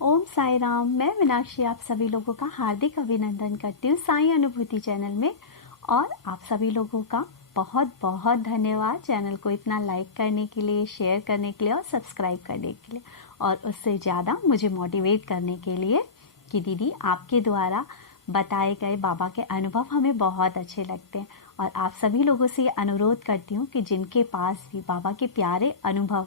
ओम साई राम। मैं मीनाक्षी आप सभी लोगों का हार्दिक अभिनंदन करती हूँ साई अनुभूति चैनल में। और आप सभी लोगों का बहुत बहुत धन्यवाद चैनल को इतना लाइक करने के लिए, शेयर करने के लिए और सब्सक्राइब करने के लिए, और उससे ज़्यादा मुझे मोटिवेट करने के लिए कि दीदी आपके द्वारा बताए गए बाबा के अनुभव हमें बहुत अच्छे लगते हैं। और आप सभी लोगों से ये अनुरोध करती हूँ कि जिनके पास भी बाबा के प्यारे अनुभव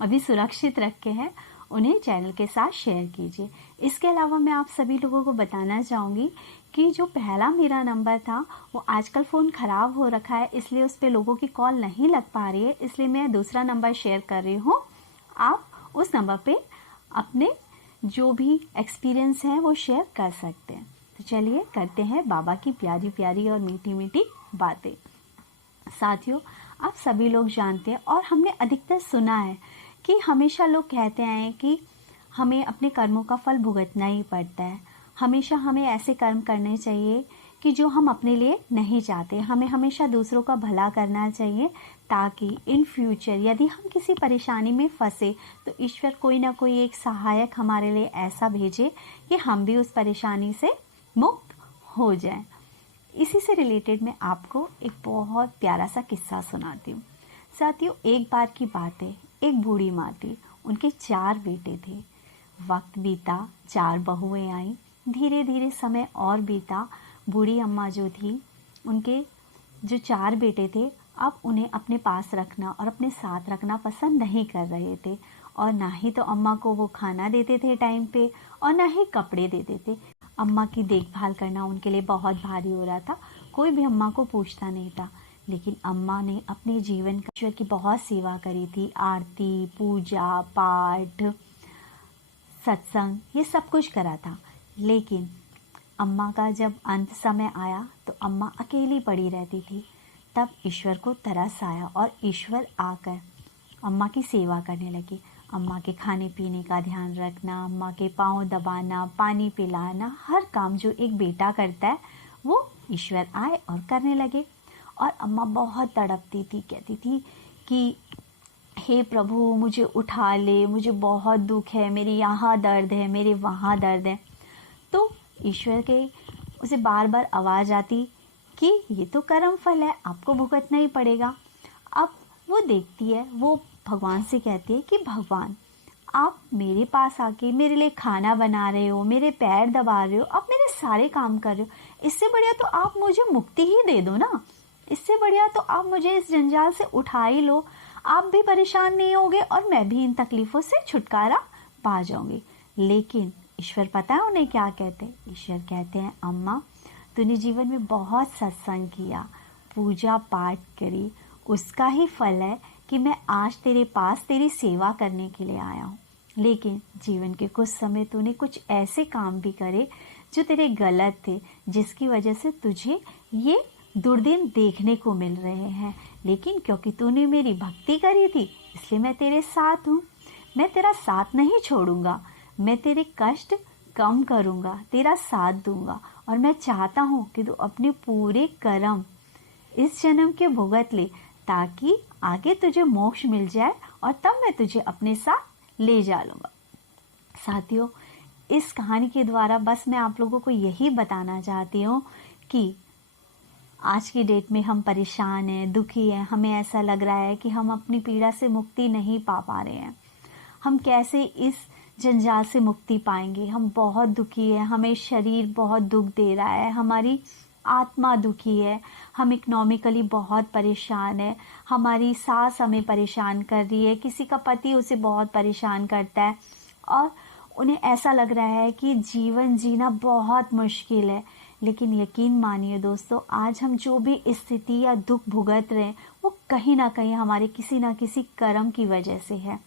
अभी सुरक्षित रखे हैं उन्हें चैनल के साथ शेयर कीजिए। इसके अलावा मैं आप सभी लोगों को बताना चाहूँगी कि जो पहला मेरा नंबर था वो आजकल फ़ोन ख़राब हो रखा है, इसलिए उस पर लोगों की कॉल नहीं लग पा रही है, इसलिए मैं दूसरा नंबर शेयर कर रही हूँ। आप उस नंबर पे अपने जो भी एक्सपीरियंस हैं वो शेयर कर सकते हैं। तो चलिए करते हैं बाबा की प्यारी प्यारी और मीठी मीठी बातें। साथियों, आप सभी लोग जानते हैं और हमने अधिकतर सुना है कि हमेशा लोग कहते हैं कि हमें अपने कर्मों का फल भुगतना ही पड़ता है। हमेशा हमें ऐसे कर्म करने चाहिए कि जो हम अपने लिए नहीं चाहते। हमें हमेशा दूसरों का भला करना चाहिए ताकि इन फ्यूचर यदि हम किसी परेशानी में फंसे तो ईश्वर कोई ना कोई एक सहायक हमारे लिए ऐसा भेजे कि हम भी उस परेशानी से मुक्त हो जाएं। इसी से रिलेटेड मैं आपको एक बहुत प्यारा सा किस्सा सुनाती हूँ। साथियों, एक बार की बात है, एक बूढ़ी माँ थी, उनके 4 बेटे थे। वक्त बीता, 4 बहुएं आई, धीरे धीरे समय और बीता। बूढ़ी अम्मा जो थी, उनके जो 4 बेटे थे अब उन्हें अपने पास रखना और अपने साथ रखना पसंद नहीं कर रहे थे। और ना ही तो अम्मा को वो खाना देते थे टाइम पे और ना ही कपड़े देते थे। अम्मा की देखभाल करना उनके लिए बहुत भारी हो रहा था। कोई भी अम्मा को पूछता नहीं था। लेकिन अम्मा ने अपने जीवन का ईश्वर की बहुत सेवा करी थी। आरती, पूजा पाठ, सत्संग, ये सब कुछ करा था। लेकिन अम्मा का जब अंत समय आया तो अम्मा अकेली पड़ी रहती थी। तब ईश्वर को तरस आया और ईश्वर आकर अम्मा की सेवा करने लगी। अम्मा के खाने पीने का ध्यान रखना, अम्मा के पाँव दबाना, पानी पिलाना, हर काम जो एक बेटा करता है वो ईश्वर आए और करने लगे। और अम्मा बहुत तड़पती थी, कहती थी कि हे प्रभु मुझे उठा ले, मुझे बहुत दुख है, मेरे यहाँ दर्द है, मेरे वहाँ दर्द है। तो ईश्वर के उसे बार बार आवाज़ आती कि ये तो कर्म फल है, आपको भुगतना ही पड़ेगा। अब वो देखती है, वो भगवान से कहती है कि भगवान आप मेरे पास आके मेरे लिए खाना बना रहे हो, मेरे पैर दबा रहे हो, आप मेरे सारे काम कर रहे हो, इससे बढ़िया तो आप मुझे मुक्ति ही दे दो ना। इससे बढ़िया तो आप मुझे इस जंजाल से उठा ही लो, आप भी परेशान नहीं होगे और मैं भी इन तकलीफ़ों से छुटकारा पा जाऊंगी। लेकिन ईश्वर पता है उन्हें क्या कहते हैं? ईश्वर कहते हैं अम्मा तूने जीवन में बहुत सत्संग किया, पूजा पाठ करी, उसका ही फल है कि मैं आज तेरे पास तेरी सेवा करने के लिए आया हूँ। लेकिन जीवन के कुछ समय तूने कुछ ऐसे काम भी करे जो तेरे गलत थे, जिसकी वजह से तुझे ये दुर्दिन देखने को मिल रहे हैं। लेकिन क्योंकि तूने मेरी भक्ति करी थी इसलिए मैं तेरे साथ हूँ। मैं तेरा साथ नहीं छोड़ूंगा, मैं तेरे कष्ट कम करूँगा, तेरा साथ दूंगा। और मैं चाहता हूँ कि तू अपने पूरे कर्म इस जन्म के भुगत ले ताकि आगे तुझे मोक्ष मिल जाए और तब मैं तुझे अपने साथ ले जा लूँगा। साथियों, इस कहानी के द्वारा बस मैं आप लोगों को यही बताना चाहती हूँ कि आज की डेट में हम परेशान हैं, दुखी हैं, हमें ऐसा लग रहा है कि हम अपनी पीड़ा से मुक्ति नहीं पा रहे हैं। हम कैसे इस जंजाल से मुक्ति पाएंगे? हम बहुत दुखी हैं, हमें शरीर बहुत दुख दे रहा है, हमारी आत्मा दुखी है, हम इकोनॉमिकली बहुत परेशान है, हमारी सास हमें परेशान कर रही है, किसी का पति उसे बहुत परेशान करता है और उन्हें ऐसा लग रहा है कि जीवन जीना बहुत मुश्किल है। लेकिन यकीन मानिए दोस्तों, आज हम जो भी स्थिति या दुख भुगत रहे हैं वो कहीं ना कहीं हमारे किसी ना किसी कर्म की वजह से है।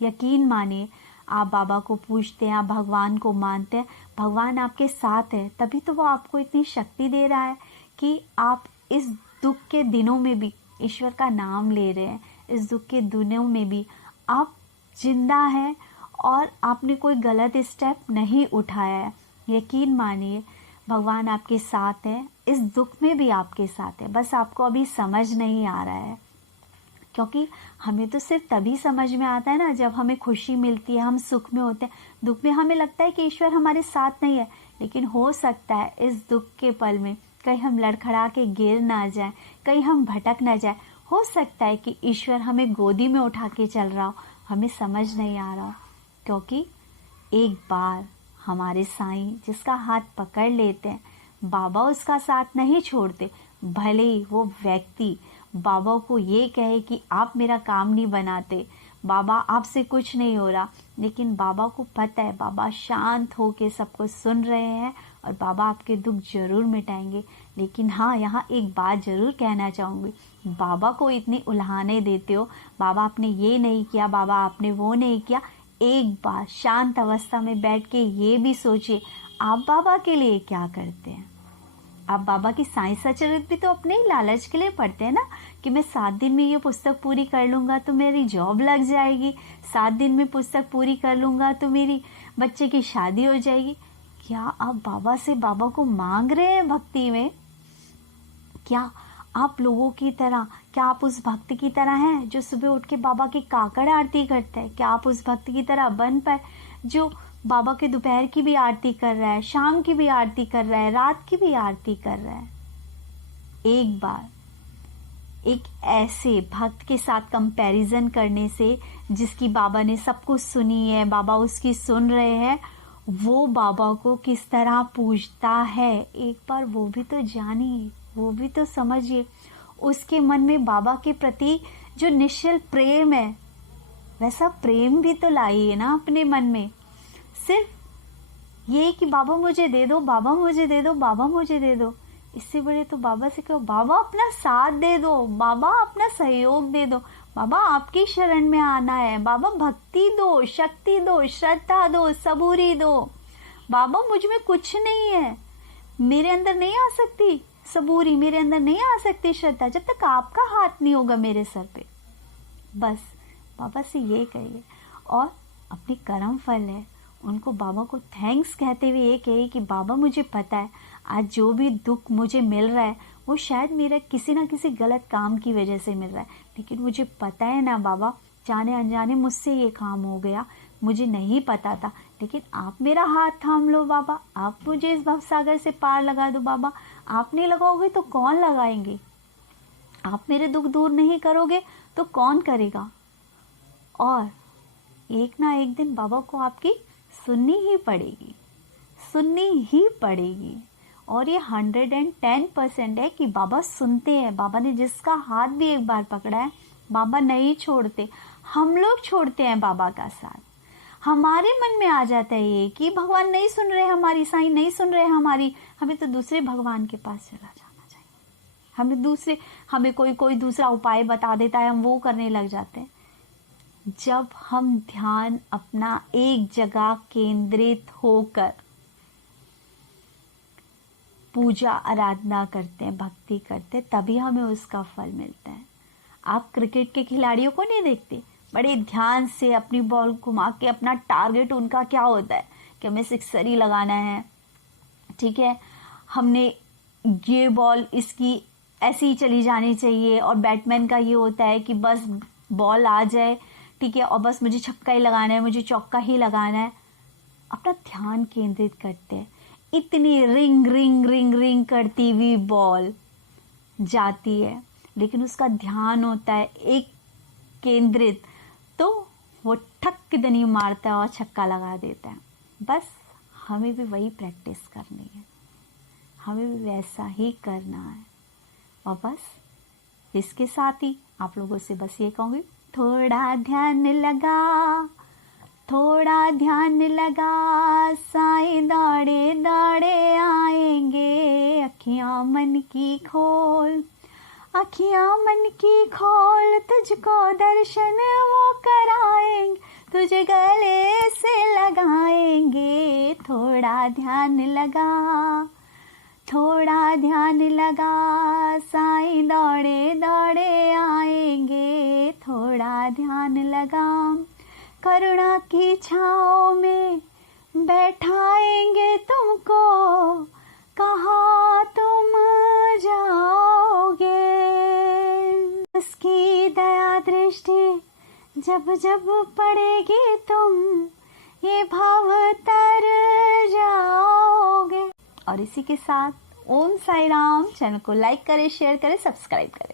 यकीन मानिए, आप बाबा को पूछते हैं, आप भगवान को मानते हैं, भगवान आपके साथ है, तभी तो वो आपको इतनी शक्ति दे रहा है कि आप इस दुख के दिनों में भी ईश्वर का नाम ले रहे हैं। इस दुख के दिनों में भी आप जिंदा हैं और आपने कोई गलत स्टेप नहीं उठाया है। यकीन मानिए, भगवान आपके साथ है, इस दुख में भी आपके साथ है, बस आपको अभी समझ नहीं आ रहा है। क्योंकि हमें तो सिर्फ तभी समझ में आता है ना जब हमें खुशी मिलती है, हम सुख में होते हैं। दुख में हमें लगता है कि ईश्वर हमारे साथ नहीं है, लेकिन हो सकता है इस दुख के पल में कहीं हम लड़खड़ा के गिर ना जाए, कहीं हम भटक ना जाए। हो सकता है कि ईश्वर हमें गोदी में उठा के चल रहा हो, हमें समझ नहीं आ रहा हो। क्योंकि एक बार हमारे साईं जिसका हाथ पकड़ लेते हैं, बाबा उसका साथ नहीं छोड़ते। भले ही वो व्यक्ति बाबा को ये कहे कि आप मेरा काम नहीं बनाते, बाबा आपसे कुछ नहीं हो रहा, लेकिन बाबा को पता है बाबा शांत होके सबको सुन रहे हैं और बाबा आपके दुख जरूर मिटाएंगे। लेकिन हाँ, यहाँ एक बात जरूर कहना चाहूँगी, बाबा को इतनी उल्हाने देते हो, बाबा आपने ये नहीं किया, बाबा आपने वो नहीं किया। एक बार शांत अवस्था में बैठ के ये भी सोचिए आप बाबा के लिए क्या करते हैं। आप बाबा की साईं सचरित भी तो अपने ही लालच के लिए पढ़ते हैं ना, कि मैं 7 दिन में ये पुस्तक पूरी कर लूँगा तो मेरी जॉब लग जाएगी, 7 दिन में पुस्तक पूरी कर लूँगा तो मेरी बच्चे की शादी हो जाएगी। क्या आप बाबा से बाबा को मांग रहे हैं भक्ति में? क्या आप लोगों की तरह, क्या आप उस भक्त की तरह हैं जो सुबह उठ के बाबा की काकड़ आरती करते हैं? क्या आप उस भक्त की तरह बन पाए जो बाबा के दोपहर की भी आरती कर रहा है, शाम की भी आरती कर रहा है, रात की भी आरती कर रहा है? एक बार एक ऐसे भक्त के साथ कंपैरिजन करने से, जिसकी बाबा ने सब कुछ सुनी है, बाबा उसकी सुन रहे हैं, वो बाबा को किस तरह पूजता है, एक बार वो भी तो जानिए, वो भी तो समझिए। उसके मन में बाबा के प्रति जो निश्चल प्रेम है, वैसा प्रेम भी तो लाइए ना अपने मन में। सिर्फ ये कि बाबा मुझे दे दो, बाबा मुझे दे दो, बाबा मुझे दे दो, इससे बड़े तो बाबा से कहो बाबा अपना साथ दे दो, बाबा अपना सहयोग दे दो, बाबा आपकी शरण में आना है, बाबा भक्ति दो, शक्ति दो, श्रद्धा दो, सबूरी दो। बाबा मुझ में कुछ नहीं है, मेरे अंदर नहीं आ सकती सबूरी, मेरे अंदर नहीं आ सकती श्रद्धा, जब तक आपका हाथ नहीं होगा मेरे सर पे। बस बाबा से ये कहिए और अपनी कर्म फल है उनको बाबा को थैंक्स कहते हुए ये कहिए कि बाबा मुझे पता है आज जो भी दुख मुझे मिल रहा है वो शायद मेरा किसी ना किसी गलत काम की वजह से मिल रहा है, लेकिन मुझे पता है ना बाबा, जाने अनजाने मुझसे ये काम हो गया, मुझे नहीं पता था, लेकिन आप मेरा हाथ थाम लो बाबा, आप मुझे इस भवसागर से पार लगा दो बाबा। आप नहीं लगाओगे तो कौन लगाएंगे? आप मेरे दुख दूर नहीं करोगे तो कौन करेगा? और एक ना एक दिन बाबा को आपकी सुननी ही पड़ेगी, सुननी ही पड़ेगी। और ये 110% है कि बाबा सुनते हैं। बाबा ने जिसका हाथ भी एक बार पकड़ा है, बाबा नहीं छोड़ते। हम लोग छोड़ते हैं बाबा का साथ। हमारे मन में आ जाता है ये कि भगवान नहीं सुन रहे हमारी, साईं नहीं सुन रहे हमारी, हमें तो दूसरे भगवान के पास चला जाना चाहिए। हमें कोई दूसरा उपाय बता देता है, हम वो करने लग जाते हैं। जब हम ध्यान अपना एक जगह केंद्रित होकर पूजा आराधना करते हैं, भक्ति करते हैं, तभी हमें उसका फल मिलता है। आप क्रिकेट के खिलाड़ियों को नहीं देखते, बड़े ध्यान से अपनी बॉल घुमा के, अपना टारगेट उनका क्या होता है कि हमें सिक्सर ही लगाना है, ठीक है, हमने ये बॉल इसकी ऐसी ही चली जानी चाहिए। और बैट्समैन का ये होता है कि बस बॉल आ जाए, ठीक है, और बस मुझे छक्का ही लगाना है, मुझे चौका ही लगाना है। अपना ध्यान केंद्रित करते हैं, इतनी रिंग रिंग रिंग रिंग करती हुई बॉल जाती है, लेकिन उसका ध्यान होता है एक केंद्रित, तो वो ठक दनी मारता है और छक्का लगा देता है। बस हमें भी वही प्रैक्टिस करनी है, हमें भी वैसा ही करना है। और बस इसके साथ ही आप लोगों से बस ये कहूँगी, थोड़ा ध्यान लगा, थोड़ा ध्यान लगा, साईं दौड़े दौड़े आएंगे, अखियां मन की खोल, अखियां मन की खोल, तुझको दर्शन वो कराएंगे, तुझे गले से लगाएंगे। थोड़ा ध्यान लगा, थोड़ा ध्यान लगा, साईं दौड़े दौड़े आएंगे, थोड़ा ध्यान लगा, करुणा की छाँव में बैठाएंगे तुमको, कहाँ तुम जाओगे। उसकी दया जब जब पढ़ेगी तुम ये भाव तर जाओगे। और इसी के साथ ओम साई राम। चैनल को लाइक करें, शेयर करें, सब्सक्राइब करें।